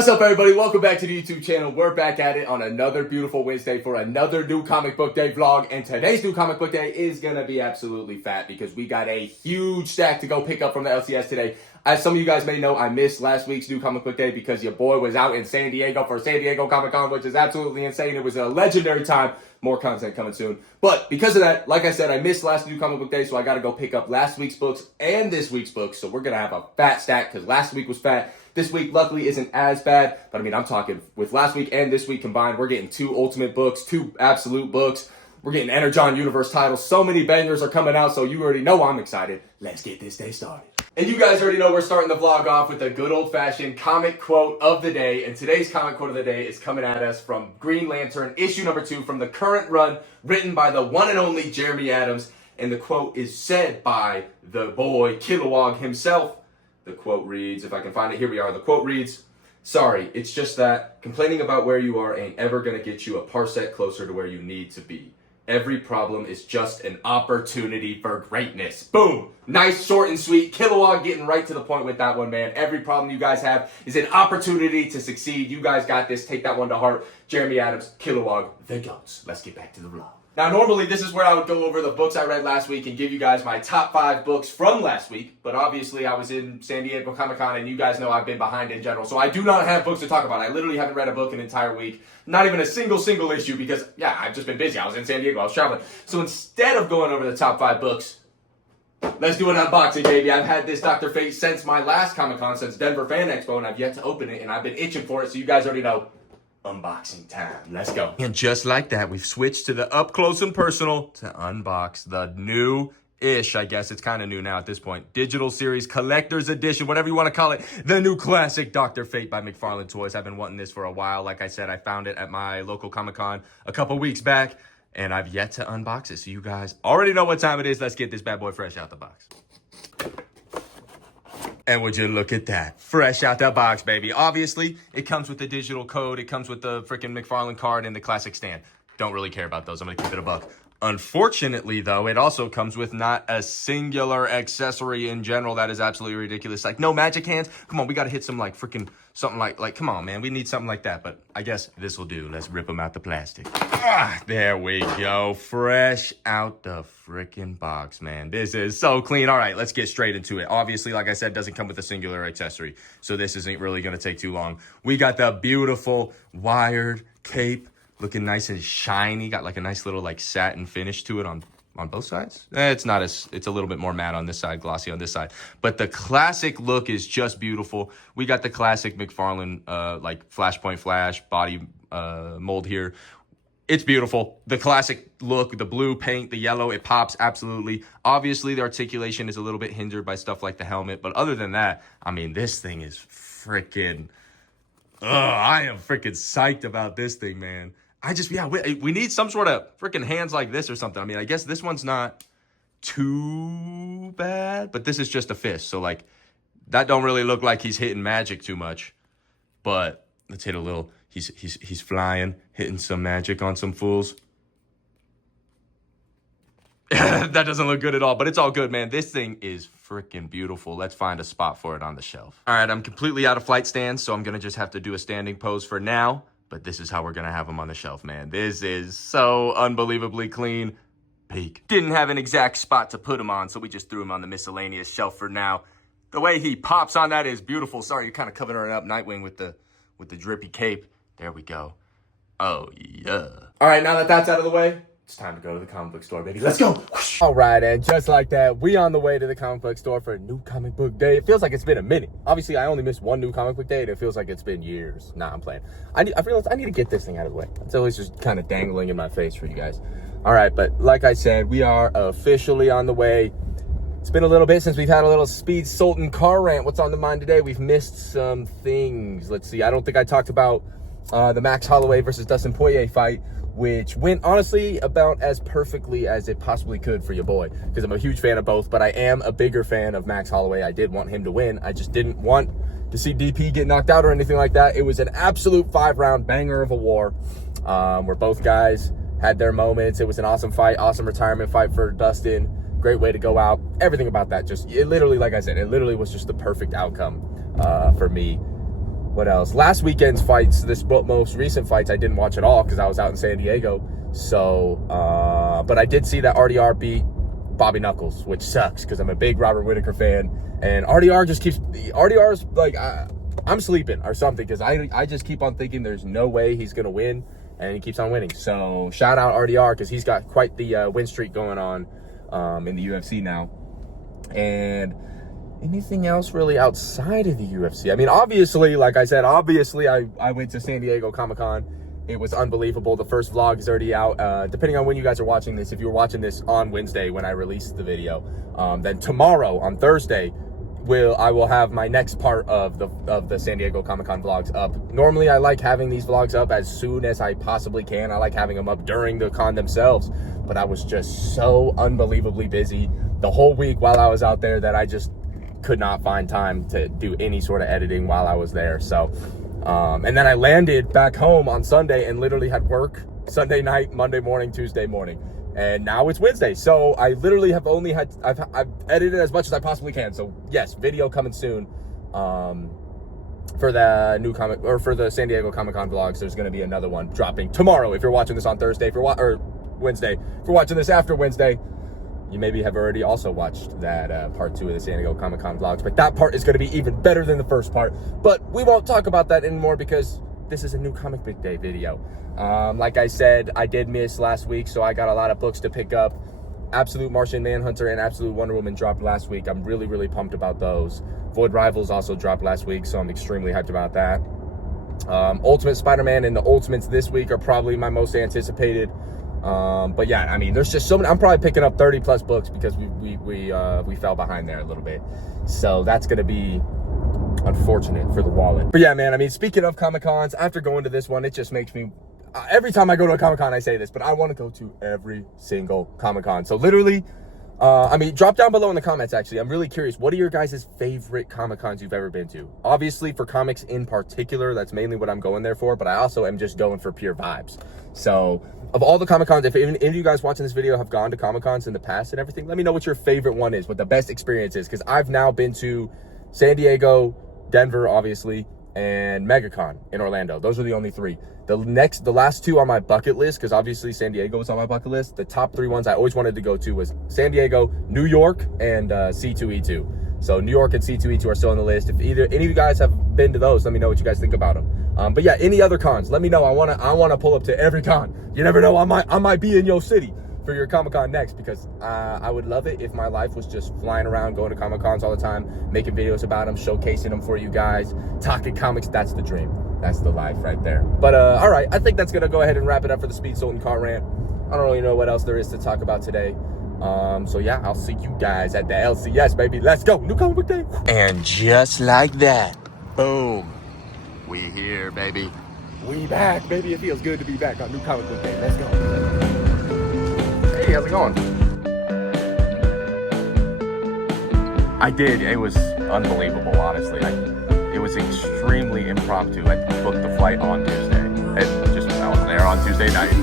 What's up, everybody? Welcome back to the YouTube channel. We're back at it on another beautiful Wednesday for another new comic book day vlog. And today's new comic book day is going to be absolutely fat because we got a huge stack to go pick up from the LCS today. As some of you guys may know, I missed last week's new comic book day because your boy was out in San Diego for San Diego Comic-Con, which is absolutely insane. It was a legendary time. More content coming soon. But because of that, like I said, I missed last new comic book day, so I got to go pick up last week's books and this week's books. So we're going to have a fat stack because last week was fat. This week, luckily, isn't as bad. But I mean, I'm talking with last week and this week combined, we're getting 2 Ultimate books, 2 Absolute books. We're getting Energon Universe titles. So many bangers are coming out, so you already know I'm excited. Let's get this day started. And you guys already know we're starting the vlog off with a good old-fashioned comic quote of the day. And today's comic quote of the day is coming at us from Green Lantern, issue number 2 from the current run, written by the one and only Jeremy Adams. And the quote is said by the boy Kilowog himself. The quote reads, if I can find it, here we are. The quote reads, "Sorry, it's just that complaining about where you are ain't ever gonna get you a parsec closer to where you need to be. Every problem is just an opportunity for greatness." Boom! Nice, short, and sweet. Kilowog getting right to the point with that one, man. Every problem you guys have is an opportunity to succeed. You guys got this. Take that one to heart. Jeremy Adams, Kilowog, the goats. Let's get back to the vlog. Now, normally this is where I would go over the books I read last week and give you guys my top 5 books from last week. But obviously, I was in San Diego Comic-Con, and you guys know I've been behind in general. So I do not have books to talk about. I literally haven't read a book an entire week. Not even a single issue because, yeah, I've just been busy. I was in San Diego. I was traveling. So instead of going over the top 5 books, let's do an unboxing, baby. I've had this Dr. Fate since my last Comic-Con, since Denver Fan Expo, and I've yet to open it, and I've been itching for it. So you guys already know. Unboxing time. Let's go. And just like that, we've switched to the up close and personal to unbox the new-ish, I guess it's kind of new now at this point, digital series, collector's edition, whatever you want to call it, the new classic Dr. Fate by McFarlane Toys. I've been wanting this for a while. Like I said, I found it at my local Comic-Con a couple weeks back, and I've yet to unbox it. So you guys already know what time it is. Let's get this bad boy fresh out the box. And would you look at that? Fresh out that box, baby. Obviously, it comes with the digital code. It comes with the freaking McFarlane card and the classic stand. Don't really care about those. I'm going to keep it a buck. Unfortunately, though, it also comes with not a singular accessory in general. That is absolutely ridiculous. Like, no magic hands? Come on, we got to hit some, like, freaking something like, come on, man. We need something like that. But I guess this will do. Let's rip them out the plastic. Ah, there we go. Fresh out the freaking box, man. This is so clean. All right, let's get straight into it. Obviously, like I said, doesn't come with a singular accessory. So this isn't really going to take too long. We got the beautiful wired cape. Looking nice and shiny. Got like a nice little like satin finish to it on both sides. It's not as, it's a little bit more matte on this side, glossy on this side. But the classic look is just beautiful. We got the classic McFarlane like Flashpoint Flash body mold here. It's beautiful. The classic look, the blue paint, the yellow, it pops absolutely. Obviously, the articulation is a little bit hindered by stuff like the helmet. But other than that, I mean, this thing is freaking... I am freaking psyched about this thing, man. We need some sort of freaking hands like this or something. I mean, I guess this one's not too bad, but this is just a fist. So, like, that don't really look like he's hitting magic too much. But let's hit a little. He's flying, hitting some magic on some fools. That doesn't look good at all, but it's all good, man. This thing is freaking beautiful. Let's find a spot for it on the shelf. All right, I'm completely out of flight stands, so I'm going to just have to do a standing pose for now. But this is how we're going to have them on the shelf, man. This is so unbelievably clean. Peak. Didn't have an exact spot to put them on, so we just threw them on the miscellaneous shelf for now. The way he pops on that is beautiful. Sorry, you're kind of covering up Nightwing with the drippy cape. There we go. Oh, yeah. All right, now that that's out of the way, it's time to go to the comic book store, baby. Let's go. All right, and just like that, we on the way to the comic book store for a new comic book day. It feels like it's been a minute. Obviously, I only missed one new comic book day, and it feels like it's been years. Nah, I'm playing. I realized I need to get this thing out of the way. It's always just kind of dangling in my face for you guys. All right, but like I said, we are officially on the way. It's been a little bit since we've had a little Speed Sultan car rant. What's on the mind today? We've missed some things. Let's see. I don't think I talked about the Max Holloway versus Dustin Poirier fight, which went, honestly, about as perfectly as it possibly could for your boy, because I'm a huge fan of both, but I am a bigger fan of Max Holloway. I did want him to win. I just didn't want to see DP get knocked out or anything like that. It was an absolute 5-round banger of a war, where both guys had their moments. It was an awesome fight, awesome retirement fight for Dustin. Great way to go out. Everything about that, just, it literally, like I said, it literally was just the perfect outcome for me. What else? Last weekend's fights, most recent fights, I didn't watch at all because I was out in San Diego. So, but I did see that RDR beat Bobby Knuckles, which sucks because I'm a big Robert Whittaker fan. And RDR's like, I'm sleeping or something because I just keep on thinking there's no way he's going to win. And he keeps on winning. So shout out RDR because he's got quite the win streak going on in the UFC now. And anything else really outside of the UFC? I mean, obviously, like I said, I went to San Diego Comic-Con. It was unbelievable. The first vlog is already out. Depending on when you guys are watching this, if you were watching this on Wednesday when I released the video, then tomorrow on Thursday, I will have my next part of the San Diego Comic-Con vlogs up. Normally, I like having these vlogs up as soon as I possibly can. I like having them up during the con themselves, but I was just so unbelievably busy the whole week while I was out there that I just could not find time to do any sort of editing while I was there. So, and then I landed back home on Sunday and literally had work Sunday night, Monday morning, Tuesday morning. And now it's Wednesday, so I literally have only had, I've edited as much as I possibly can. So yes, video coming soon for the for the San Diego Comic-Con vlogs. There's going to be another one dropping tomorrow. If you're watching this on Thursday, or Wednesday, if you're watching this after Wednesday, you maybe have already also watched that part 2 of the San Diego Comic-Con vlogs. But that part is going to be even better than the first part. But we won't talk about that anymore because this is a new Comic Book Day video. Like I said, I did miss last week, so I got a lot of books to pick up. Absolute Martian Manhunter and Absolute Wonder Woman dropped last week. I'm really, really pumped about those. Void Rivals also dropped last week, so I'm extremely hyped about that. Ultimate Spider-Man and the Ultimates this week are probably my most anticipated. But yeah, I mean, there's just so many. I'm probably picking up 30 plus books because we fell behind there a little bit. So that's going to be unfortunate for the wallet. But yeah, man, I mean, speaking of Comic-Cons, after going to this one, it just makes me, every time I go to a Comic-Con, I say this, but I want to go to every single Comic-Con. So literally, I mean, drop down below in the comments, actually. I'm really curious. What are your guys' favorite Comic-Cons you've ever been to? Obviously, for comics in particular, that's mainly what I'm going there for, but I also am just going for pure vibes. So, of all the Comic-Cons, if any of you guys watching this video have gone to Comic-Cons in the past and everything, let me know what your favorite one is, what the best experience is, because I've now been to San Diego, Denver, obviously, and MegaCon in Orlando. Those are the only 3. The last 2 on my bucket list, because obviously San Diego was on my bucket list. The top 3 ones I always wanted to go to was San Diego, New York, and C2E2. So New York and C2E2 are still on the list. If any of you guys have been to those, let me know what you guys think about them. But yeah, any other cons, let me know. I wanna pull up to every con. You never know, I might be in your city for your Comic-Con next, because I would love it if my life was just flying around, going to Comic-Cons all the time, making videos about them, showcasing them for you guys, talking comics. That's the dream. That's the life right there. But all right, I think that's gonna go ahead and wrap it up for the Speed Sultan car rant. I don't really know what else there is to talk about today. So yeah, I'll see you guys at the LCS, baby. Let's go, new comic book day. And just like that, boom, we here, baby. We back, baby. It feels good to be back on new comic book day. Let's go. Hey, how's it going? I did. It was unbelievable, honestly. It was extremely impromptu. I booked the flight on Tuesday. I was there on Tuesday night.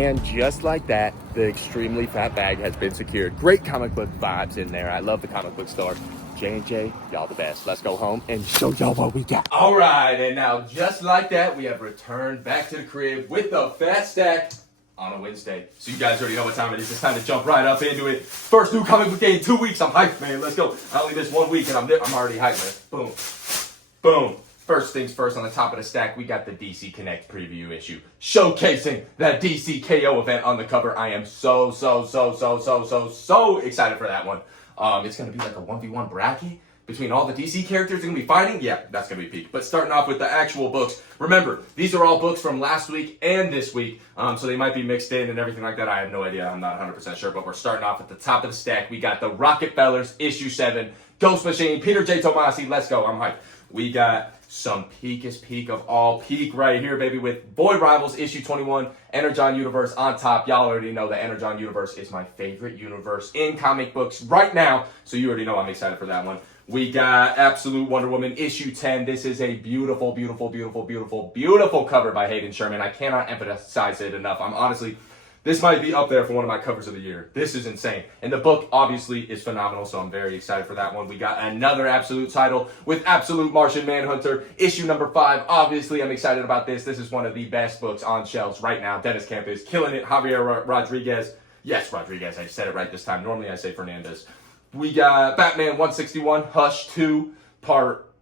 And just like that, the extremely fat bag has been secured. Great comic book vibes in there. I love the comic book store. J&J, y'all the best. Let's go home and show y'all what we got. All right, and now just like that, we have returned back to the crib with the fat stack on a Wednesday. So you guys already know what time it is. It's time to jump right up into it. First new comic book day in 2 weeks. I'm hyped, man. Let's go. I only missed 1 week and I'm already hyped, man. Boom. Boom. First things first, on the top of the stack, we got the DC Connect preview issue, showcasing that DC KO event on the cover. I am so excited for that one. It's going to be like a 1v1 bracket between all the DC characters going to be fighting. Yeah, that's going to be peak. But starting off with the actual books, remember, these are all books from last week and this week, so they might be mixed in and everything like that. I have no idea. I'm not 100% sure, but we're starting off at the top of the stack. We got the Rockefellers, issue 7, Ghost Machine, Peter J. Tomasi. Let's go. I'm hyped. We got some peakest peak of all peak right here, baby, with Boy Rivals, issue 21, Energon Universe on top. Y'all already know that Energon Universe is my favorite universe in comic books right now, so you already know I'm excited for that one. We got Absolute Wonder Woman, issue 10. This is a beautiful cover by Hayden Sherman. I cannot emphasize it enough. This might be up there for one of my covers of the year. This is insane. And the book, obviously, is phenomenal, so I'm very excited for that one. We got another Absolute title with Absolute Martian Manhunter, issue number 5. Obviously, I'm excited about this. This is one of the best books on shelves right now. Dennis Camp is killing it. Javier Rodriguez. Yes, Rodriguez. I said it right this time. Normally, I say Fernandez. We got Batman 161, Hush 2, part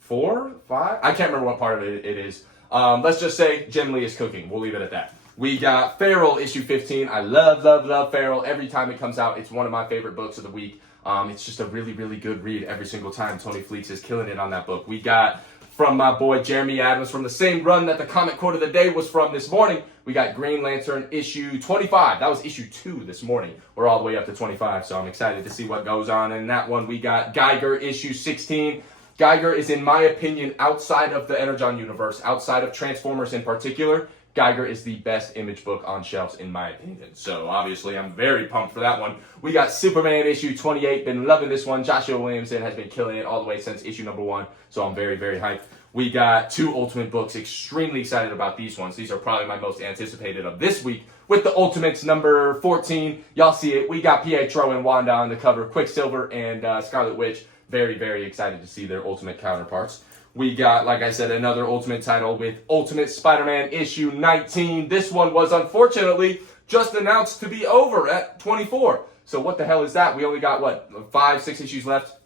4, 5? I can't remember what part of it is. Let's just say Jim Lee is cooking. We'll leave it at that. We got Feral, issue 15. I love Feral. Every time it comes out, it's one of my favorite books of the week. It's just a really good read every single time. Tony Fleets is killing it on that book. We got, from my boy Jeremy Adams, from the same run that the comic quote of the day was from this morning, we got Green Lantern, issue 25. That was issue 2 this morning. We're all the way up to 25, so I'm excited to see what goes on in that one. We got Geiger, issue 16. Geiger is, in my opinion, outside of the Energon universe, outside of Transformers in particular, Geiger is the best image book on shelves, in my opinion. So, obviously, I'm very pumped for that one. We got Superman, issue 28. Been loving this one. Joshua Williamson has been killing it all the way since issue number 1. So, I'm very hyped. We got 2 Ultimate books. Extremely excited about these ones. These are probably my most anticipated of this week. With the Ultimates number 14. Y'all see it. We got Pietro and Wanda on the cover. Quicksilver and Scarlet Witch. Very excited to see their Ultimate counterparts. We got, like I said, another Ultimate title with Ultimate Spider-Man issue 19. This one was unfortunately just announced to be over at 24. So what the hell is that? We only got, 5-6 issues left.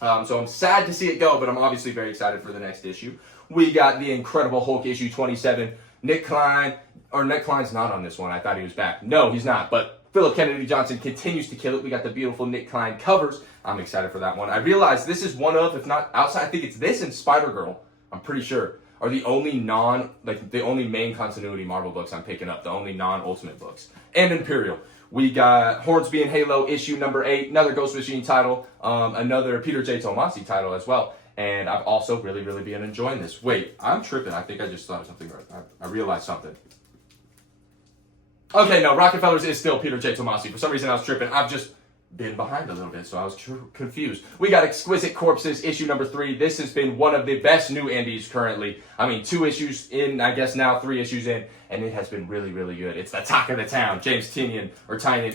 So I'm sad to see it go, but I'm obviously very excited for the next issue. We got the Incredible Hulk issue 27. Nick Klein's not on this one. I thought he was back. No, he's not, but Philip Kennedy Johnson continues to kill it. We got the beautiful Nick Klein covers. I'm excited for that one. I realize this is one of, if not outside, I think it's this and Spider-Girl, I'm pretty sure, are the only the only main continuity Marvel books I'm picking up, the only non-Ultimate books. And Imperial. We got Hornsby and Halo issue number 8, another Ghost Machine title, another Peter J. Tomasi title as well. And I've also really been enjoying this. Wait, I'm tripping. I think I just thought of something right. I realized something. Okay, no, Rockefellers is still Peter J. Tomasi. For some reason, I was tripping. I've just been behind a little bit, so I was confused. We got Exquisite Corpses, issue number 3. This has been one of the best new indies currently. I mean, 2 issues in, I guess now 3 issues in, and it has been really good. It's the talk of the town. James Tynion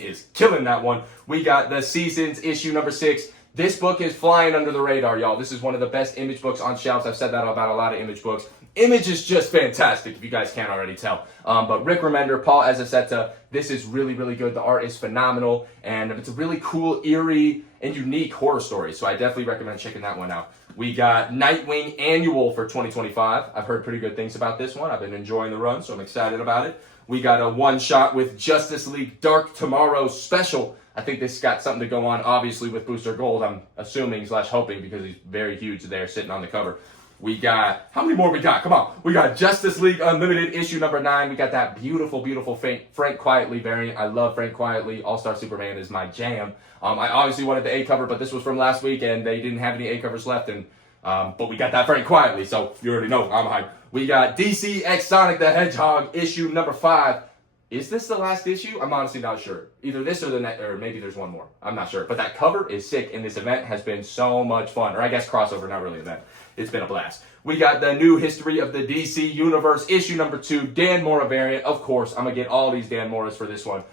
is killing that one. We got The Seasons, issue number 6. This book is flying under the radar, y'all. This is one of the best Image books on shelves. I've said that about a lot of Image books. Image is just fantastic, if you guys can't already tell. But Rick Remender, Paul Azaceta, this is really good. The art is phenomenal, and it's a really cool, eerie, and unique horror story. So I definitely recommend checking that one out. We got Nightwing Annual for 2025. I've heard pretty good things about this one. I've been enjoying the run, so I'm excited about it. We got a one-shot with Justice League Dark Tomorrow Special. I think this got something to go on, obviously, with Booster Gold, I'm assuming / hoping, because he's very huge there sitting on the cover. We got, how many more we got? Come on. We got Justice League Unlimited issue number 9. We got that beautiful Frank Quietly variant. I love Frank Quietly. All-Star Superman is my jam. I obviously wanted the A cover, but this was from last week, and they didn't have any A covers left. And but we got that Frank Quietly, so you already know I'm hyped. We got DC X Sonic the Hedgehog issue number 5. Is this the last issue? I'm honestly not sure. Either this or the next, or maybe there's one more. I'm not sure. But that cover is sick, and this event has been so much fun. Or I guess crossover, not really event. It's been a blast. We got the New History of the DC Universe, issue number 2, Dan Mora variant. Of course, I'm going to get all these Dan Moras for this one.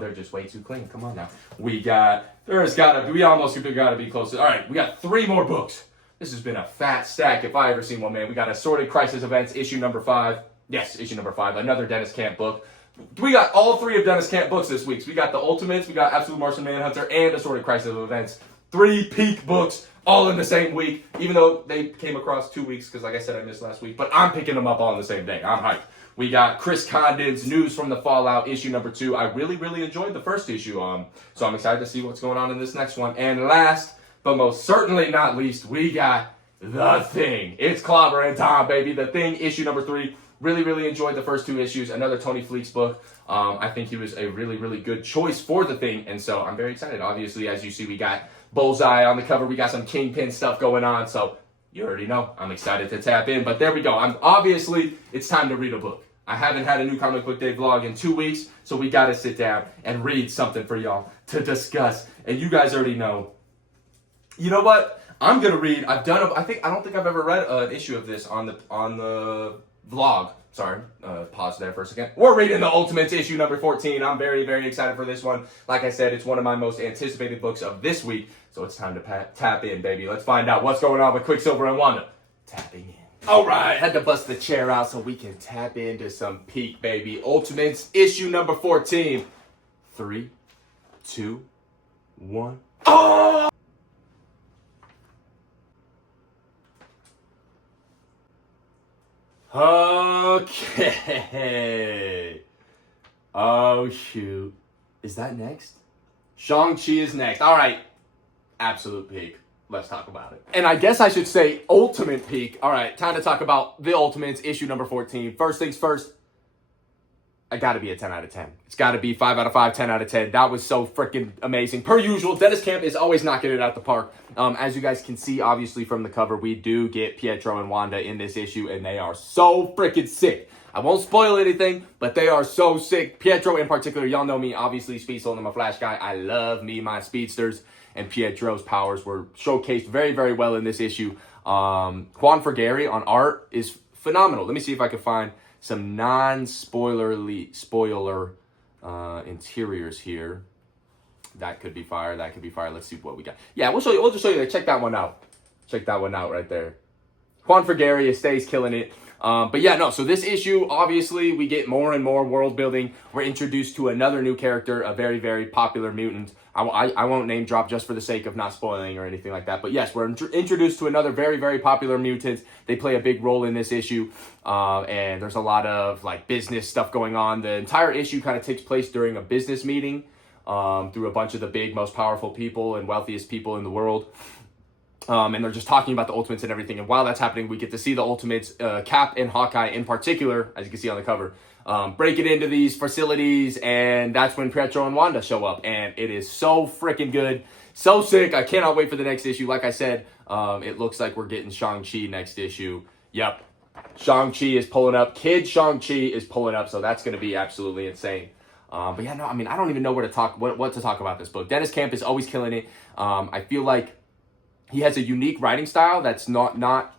They're just way too clean. Come on now. We almost got to be close. All right, we got 3 more books. This has been a fat stack if I ever seen one, man. We got Assorted Crisis Events, issue number 5. Yes, issue number 5. Another Dennis Camp book. We got all 3 of Dennis Camp books this week. So we got the Ultimates, we got Absolute Martian Manhunter, and Assorted Crisis Events. 3 peak books all in the same week, even though they came across 2 weeks because, like I said, I missed last week. But I'm picking them up all in the same day. I'm hyped. We got Chris Condon's News from the Fallout, issue number 2. I really, really enjoyed the first issue, so I'm excited to see what's going on in this next one. And last, but most certainly not least, we got The Thing. It's clobbering time, baby. The Thing, issue number 3. Really, really enjoyed the first 2 issues. Another Tony Fleecs book. I think he was a really, really good choice for The Thing, and so I'm very excited. Obviously, as you see, we got Bullseye on the cover. We got some Kingpin stuff going on, so you already know. I'm excited to tap in, but there we go. Obviously, it's time to read a book. I haven't had a new comic book day vlog in 2 weeks, so we got to sit down and read something for y'all to discuss. And you guys already know. You know what? I'm gonna read. I don't think I've ever read an issue of this on the vlog. Sorry, pause there for a second. We're reading the Ultimates issue number 14. I'm very, very excited for this one. Like I said, it's one of my most anticipated books of this week, so it's time to tap in, baby. Let's find out what's going on with Quicksilver and Wanda. Tapping in. All right, had to bust the chair out so we can tap into some peak, baby. Ultimates issue number 14. 3, 2, 1. Oh! Okay. Oh, shoot. Is that next? Shang-Chi is next. All right. Absolute peak. Let's talk about it. And I guess I should say ultimate peak. All right. Time to talk about the Ultimates, issue number 14. First things first. I got to be a 10 out of 10. It's got to be 5 out of 5, 10 out of 10. That was so freaking amazing. Per usual, Dennis Camp is always knocking it out the park. As you guys can see, obviously, from the cover, we do get Pietro and Wanda in this issue, and they are so freaking sick. I won't spoil anything, but they are so sick. Pietro in particular, y'all know me, obviously, Speed Soul, I'm a Flash guy. I love me my speedsters, and Pietro's powers were showcased very, very well in this issue. Juan Frigeri on art is phenomenal. Let me see if I can find some spoiler interiors here. That could be fire. That could be fire. Let's see what we got. Yeah, we'll show you. We'll just show you. Check that one out. Check that one out right there. Juan Frigeri stays killing it. But yeah, no. So this issue, obviously, we get more and more world building. We're introduced to another new character, a very, very popular mutant. I won't name drop just for the sake of not spoiling or anything like that. But yes, we're introduced to another very, very popular mutant. They play a big role in this issue. And there's a lot of like business stuff going on. The entire issue kind of takes place during a business meeting through a bunch of the big, most powerful people and wealthiest people in the world. And they're just talking about the Ultimates and everything. And while that's happening, we get to see the Ultimates, Cap and Hawkeye in particular, as you can see on the cover, break it into these facilities. And that's when Pietro and Wanda show up. And it is so freaking good. So sick. I cannot wait for the next issue. Like I said, it looks like we're getting Shang-Chi next issue. Yep. Shang-Chi is pulling up. Kid Shang-Chi is pulling up. So that's going to be absolutely insane. But yeah, no, I mean, I don't even know what to talk about this book. Dennis Camp is always killing it. I feel like he has a unique writing style that's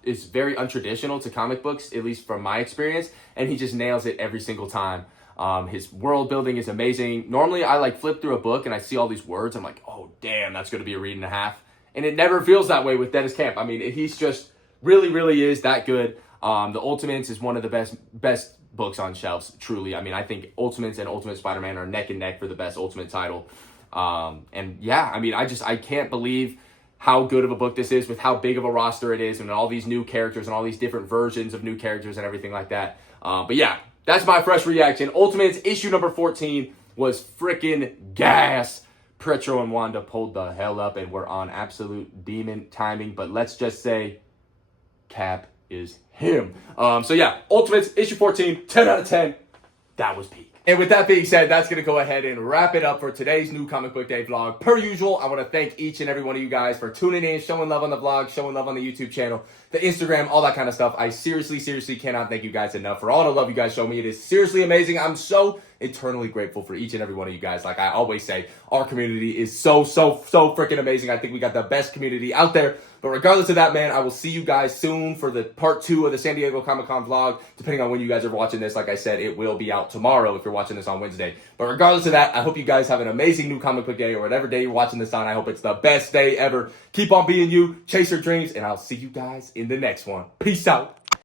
is very untraditional to comic books, at least from my experience, and he just nails it every single time. His world building is amazing. Normally, I like flip through a book and I see all these words. I'm like, oh, damn, that's going to be a read and a half. And it never feels that way with Dennis Camp. I mean, he's just really, really is that good. The Ultimates is one of the best books on shelves, truly. I mean, I think Ultimates and Ultimate Spider-Man are neck and neck for the best Ultimate title. And yeah, I mean, I can't believe how good of a book this is with how big of a roster it is and all these new characters and all these different versions of new characters and everything like that. But yeah, that's my fresh reaction. Ultimates issue number 14 was freaking gas. Pietro and Wanda pulled the hell up and we're on absolute demon timing. But let's just say Cap is him. So yeah, Ultimates issue 14, 10 out of 10. That was peak. And with that being said, that's going to go ahead and wrap it up for today's new Comic Book Day vlog. Per usual, I want to thank each and every one of you guys for tuning in, showing love on the vlog, showing love on the YouTube channel, the Instagram, all that kind of stuff. I seriously cannot thank you guys enough for all the love you guys show me. It is seriously amazing. I'm so eternally grateful for each and every one of you guys. Like I always say, our community is so freaking amazing. I think we got the best community out there. But regardless of that, man, I will see you guys soon for the part 2 of the San Diego Comic-Con vlog. Depending on when you guys are watching this, like I said, it will be out tomorrow if you're watching this on Wednesday. But regardless of that, I hope you guys have an amazing new comic book day or whatever day you're watching this on. I hope it's the best day ever. Keep on being you, chase your dreams, and I'll see you guys in the next one. Peace out.